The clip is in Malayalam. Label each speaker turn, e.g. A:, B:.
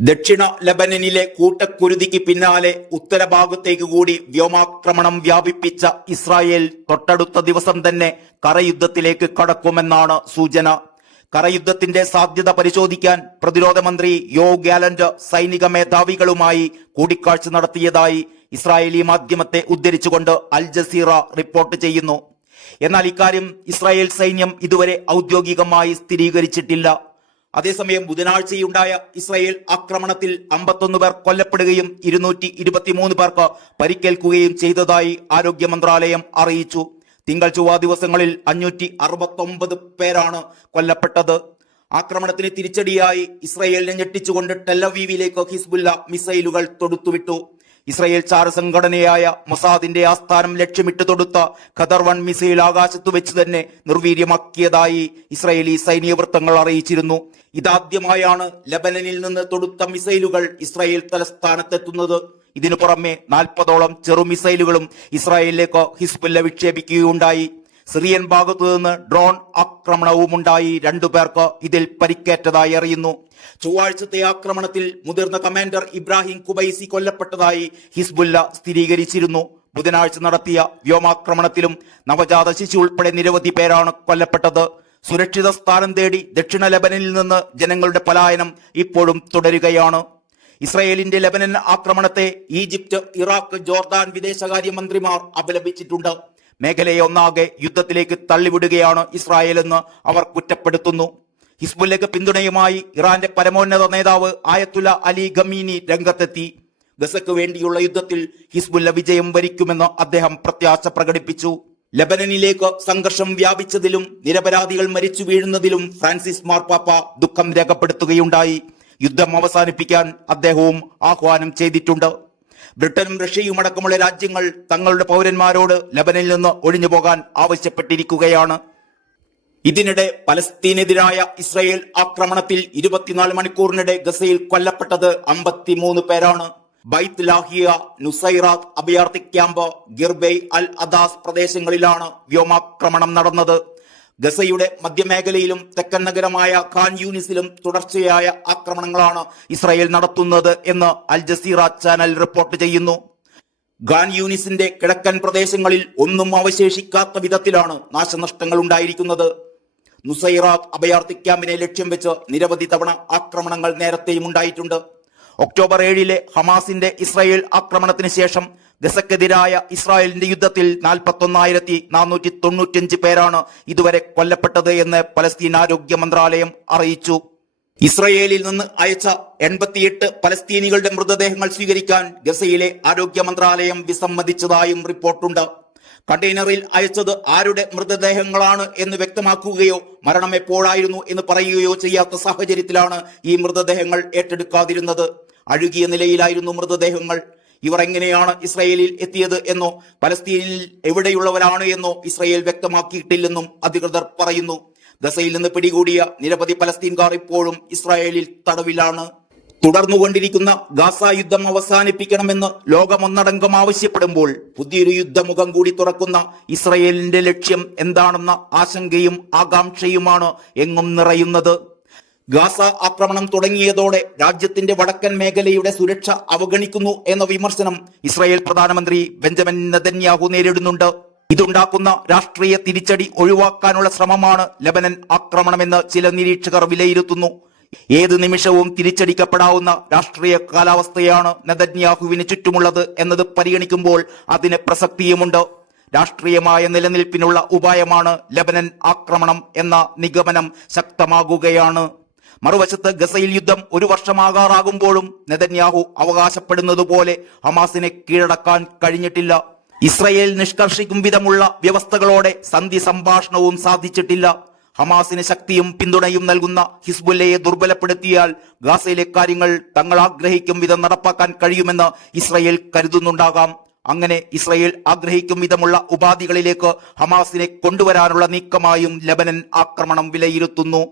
A: ദക്ഷിണ ലബനനിലെ കൂട്ടക്കുരുതിക്ക് പിന്നാലെ ഉത്തരഭാഗത്തേക്ക് കൂടി വ്യോമാക്രമണം വ്യാപിപ്പിച്ച ഇസ്രായേൽ തൊട്ടടുത്ത ദിവസം തന്നെ കരയുദ്ധത്തിലേക്ക് കടക്കുമെന്നാണ് സൂചന. കരയുദ്ധത്തിന്റെ സാധ്യത പരിശോധിക്കാൻ പ്രതിരോധ മന്ത്രി യോ ഗാലന്റ് സൈനിക മേധാവികളുമായി കൂടിക്കാഴ്ച നടത്തിയതായി ഇസ്രായേലി മാധ്യമത്തെ ഉദ്ധരിച്ചുകൊണ്ട് അൽ ജസീറ റിപ്പോർട്ട് ചെയ്യുന്നു. എന്നാൽ ഇക്കാര്യം ഇസ്രായേൽ സൈന്യം ഇതുവരെ ഔദ്യോഗികമായി സ്ഥിരീകരിച്ചിട്ടില്ല. അതേസമയം ബുധനാഴ്ചയുണ്ടായ ഇസ്രയേൽ ആക്രമണത്തിൽ അമ്പത്തൊന്ന് പേർ കൊല്ലപ്പെടുകയും ഇരുന്നൂറ്റി ഇരുപത്തിമൂന്ന് പേർക്ക് പരിക്കേൽക്കുകയും ചെയ്തതായി ആരോഗ്യ മന്ത്രാലയം അറിയിച്ചു. തിങ്കൾ ചൊവ്വ ദിവസങ്ങളിൽ അഞ്ഞൂറ്റി അറുപത്തൊമ്പത് പേരാണ് കൊല്ലപ്പെട്ടത്. ആക്രമണത്തിന് തിരിച്ചടിയായി ഇസ്രയേലിനെ ഞെട്ടിച്ചുകൊണ്ട് ടെലവീവിലേക്ക് ഹിസ്ബുല്ല മിസൈലുകൾ തൊടുത്തുവിട്ടു. ഇസ്രായേൽ ചാര സംഘടനയായ മൊസാദിന്റെ ആസ്ഥാനം ലക്ഷ്യമിട്ട് തൊടുത്ത ഖദർ വൺ മിസൈൽ ആകാശത്ത് വെച്ച് തന്നെ നിർവീര്യമാക്കിയതായി ഇസ്രയേലി സൈനിക വൃത്തങ്ങൾ അറിയിച്ചിരുന്നു. ഇതാദ്യമായാണ് ലബനനിൽ നിന്ന് തൊടുത്ത മിസൈലുകൾ ഇസ്രായേൽ തലസ്ഥാനത്തെത്തുന്നത്. ഇതിനു പുറമെ നാൽപ്പതോളം ചെറു മിസൈലുകളും ഇസ്രായേലിലേക്ക് ഹിസ്ബുല്ല വിക്ഷേപിക്കുകയുണ്ടായി. സിറിയൻ ഭാഗത്തു നിന്ന് ഡ്രോൺ ആക്രമണവും ഉണ്ടായി രണ്ടുപേർക്ക് ഇതിൽ പരിക്കേറ്റതായി അറിയുന്നു. ചൊവ്വാഴ്ചത്തെ ആക്രമണത്തിൽ മുതിർന്ന കമാൻഡർ ഇബ്രാഹിം കുബൈസി കൊല്ലപ്പെട്ടതായി ഹിസ്ബുല്ല സ്ഥിരീകരിച്ചിരുന്നു. ബുധനാഴ്ച നടത്തിയ വ്യോമാക്രമണത്തിലും നവജാത ശിശു ഉൾപ്പെടെ നിരവധി പേരാണ് കൊല്ലപ്പെട്ടത്. സുരക്ഷിത സ്ഥാനം തേടി ദക്ഷിണ ലബനനിൽ നിന്ന് ജനങ്ങളുടെ പലായനം ഇപ്പോഴും തുടരുകയാണ്. ഇസ്രയേലിന്റെ ലബനൻ ആക്രമണത്തെ ഈജിപ്ത് ഇറാഖ് ജോർദാൻ വിദേശകാര്യ മന്ത്രിമാർ അപലപിച്ചിട്ടുണ്ട്. മേഖലയെ ഒന്നാകെ യുദ്ധത്തിലേക്ക് തള്ളിവിടുകയാണ് ഇസ്രായേൽ എന്ന് അവർ കുറ്റപ്പെടുത്തുന്നു. ഹിസ്ബുല്ലക്ക് പിന്തുണയുമായി ഇറാന്റെ പരമോന്നത നേതാവ് ആയത്തുല അലി ഗമീനി രംഗത്തെത്തി. ഗസക്ക് വേണ്ടിയുള്ള യുദ്ധത്തിൽ ഹിസ്ബുല്ല വിജയം വരിക്കുമെന്ന് അദ്ദേഹം പ്രത്യാശ പ്രകടിപ്പിച്ചു. ലബനനിലേക്ക് സംഘർഷം വ്യാപിച്ചതിലും നിരപരാധികൾ മരിച്ചു വീഴുന്നതിലും ഫ്രാൻസിസ് മാർപ്പാപ്പ ദുഃഖം രേഖപ്പെടുത്തുകയുണ്ടായി. യുദ്ധം അവസാനിപ്പിക്കാൻ അദ്ദേഹവും ആഹ്വാനം ചെയ്തിട്ടുണ്ട്. ബ്രിട്ടനും റഷ്യയും അടക്കമുള്ള രാജ്യങ്ങൾ തങ്ങളുടെ പൗരന്മാരോട് ലബനിൽ നിന്ന് ഒഴിഞ്ഞു പോകാൻ ആവശ്യപ്പെട്ടിരിക്കുകയാണ്. ഇതിനിടെ പലസ്തീനെതിരായ ഇസ്രയേൽ ആക്രമണത്തിൽ ഇരുപത്തിനാല് മണിക്കൂറിനിടെ ഗസയിൽ കൊല്ലപ്പെട്ടത് അമ്പത്തിമൂന്ന് പേരാണ്. ബൈത്ത് ലാഹിയ നുസൈറാത്ത് അഭയാർത്ഥി ക്യാമ്പ് ഗിർബൈ അൽ അദാസ് പ്രദേശങ്ങളിലാണ് വ്യോമാക്രമണം നടന്നത്. ഗസയുടെ മധ്യമേഖലയിലും തെക്കൻ നഗരമായ ഖാൻ യൂണിസിലും തുടർച്ചയായ ആക്രമണങ്ങളാണ് ഇസ്രായേൽ നടത്തുന്നത് എന്ന് അൽ ജസീറ ചാനൽ റിപ്പോർട്ട് ചെയ്യുന്നു. ഖാൻ യൂണിസിന്റെ കിഴക്കൻ പ്രദേശങ്ങളിൽ ഒന്നും അവശേഷിക്കാത്ത വിധത്തിലാണ് നാശനഷ്ടങ്ങൾ ഉണ്ടായിരിക്കുന്നത്. നുസൈറാത്ത് അഭയാർത്ഥി ക്യാമ്പിനെ ലക്ഷ്യം വെച്ച് നിരവധി തവണ ആക്രമണങ്ങൾ നേരത്തെയും ഉണ്ടായിട്ടുണ്ട്. ഒക്ടോബർ ഏഴിലെ ഹമാസിന്റെ ഇസ്രായേൽ ആക്രമണത്തിന് ശേഷം ഗസക്കെതിരായ ഇസ്രായേലിന്റെ യുദ്ധത്തിൽ നാൽപ്പത്തൊന്നായിരത്തി നാനൂറ്റി തൊണ്ണൂറ്റിയഞ്ച് പേരാണ് ഇതുവരെ കൊല്ലപ്പെട്ടത് എന്ന് പലസ്തീൻ ആരോഗ്യ മന്ത്രാലയം അറിയിച്ചു. ഇസ്രയേലിൽ നിന്ന് അയച്ച എൺപത്തിയെട്ട് പലസ്തീനികളുടെ മൃതദേഹങ്ങൾ സ്വീകരിക്കാൻ ഗസയിലെ ആരോഗ്യ മന്ത്രാലയം വിസമ്മതിച്ചതായും റിപ്പോർട്ടുണ്ട്. കണ്ടെയ്നറിൽ അയച്ചത് ആരുടെ മൃതദേഹങ്ങളാണ് എന്ന് വ്യക്തമാക്കുകയോ മരണം എപ്പോഴായിരുന്നു എന്ന് പറയുകയോ ചെയ്യാത്ത സാഹചര്യത്തിലാണ് ഈ മൃതദേഹങ്ങൾ ഏറ്റെടുക്കാതിരുന്നത്. അഴുകിയ നിലയിലായിരുന്നു മൃതദേഹങ്ങൾ. ഇവർ എങ്ങനെയാണ് ഇസ്രയേലിൽ എത്തിയത് എന്നോ പലസ്തീനിൽ എവിടെയുള്ളവരാണ് എന്നോ ഇസ്രയേൽ വ്യക്തമാക്കിയിട്ടില്ലെന്നും അധികൃതർ പറയുന്നു. ഗസയിൽ നിന്ന് പിടികൂടിയ നിരവധി പലസ്തീൻകാർ ഇപ്പോഴും ഇസ്രായേലിൽ തടവിലാണ്. തുടർന്നുകൊണ്ടിരിക്കുന്ന ഗാസ യുദ്ധം അവസാനിപ്പിക്കണമെന്ന് ലോകമൊന്നടങ്കം ആവശ്യപ്പെടുമ്പോൾ പുതിയൊരു യുദ്ധമുഖം കൂടി തുറക്കുന്ന ഇസ്രയേലിന്റെ ലക്ഷ്യം എന്താണെന്ന ആശങ്കയും ആകാംക്ഷയുമാണ് എങ്ങും നിറയുന്നത്. ഗാസ ആക്രമണം തുടങ്ങിയതോടെ രാജ്യത്തിന്റെ വടക്കൻ മേഖലയുടെ സുരക്ഷ അവഗണിക്കുന്നു എന്ന വിമർശനം ഇസ്രായേൽ പ്രധാനമന്ത്രി ബെഞ്ചമിൻ നെതന്യാഹു നേരിടുന്നുണ്ട്. ഇതുണ്ടാക്കുന്ന രാഷ്ട്രീയ തിരിച്ചടി ഒഴിവാക്കാനുള്ള ശ്രമമാണ് ലബനൻ ആക്രമണമെന്ന് ചില നിരീക്ഷകർ വിലയിരുത്തുന്നു. ഏത് നിമിഷവും തിരിച്ചടിക്കപ്പെടാവുന്ന രാഷ്ട്രീയ കാലാവസ്ഥയാണ് നെതന്യാഹുവിന് ചുറ്റുമുള്ളത് എന്നത് പരിഗണിക്കുമ്പോൾ അതിന് പ്രസക്തിയുമുണ്ട്. രാഷ്ട്രീയമായ നിലനിൽപ്പിനുള്ള ഉപായമാണ് ലബനൻ ആക്രമണം എന്ന നിഗമനം ശക്തമാകുകയാണ്. മറുവശത്ത് ഗസയിൽ യുദ്ധം ഒരു വർഷമാകാറാകുമ്പോഴും നെതന്യാഹു അവകാശപ്പെടുന്നത് പോലെ ഹമാസിനെ കീഴടക്കാൻ കഴിഞ്ഞിട്ടില്ല. ഇസ്രയേൽ നിഷ്കർഷിക്കും വിധമുള്ള വ്യവസ്ഥകളോടെ സന്ധി സംഭാഷണവും സാധിച്ചിട്ടില്ല. ഹമാസിന് ശക്തിയും പിന്തുണയും നൽകുന്ന ഹിസ്ബുല്ലയെ ദുർബലപ്പെടുത്തിയാൽ ഗാസയിലെ കാര്യങ്ങൾ തങ്ങൾ ആഗ്രഹിക്കും വിധം നടപ്പാക്കാൻ കഴിയുമെന്ന് ഇസ്രയേൽ കരുതുന്നുണ്ടാകാം. അങ്ങനെ ഇസ്രയേൽ ആഗ്രഹിക്കും വിധമുള്ള ഉപാധികളിലേക്ക് ഹമാസിനെ കൊണ്ടുവരാനുള്ള നീക്കമായും ലബനൻ ആക്രമണം വിലയിരുത്തുന്നു.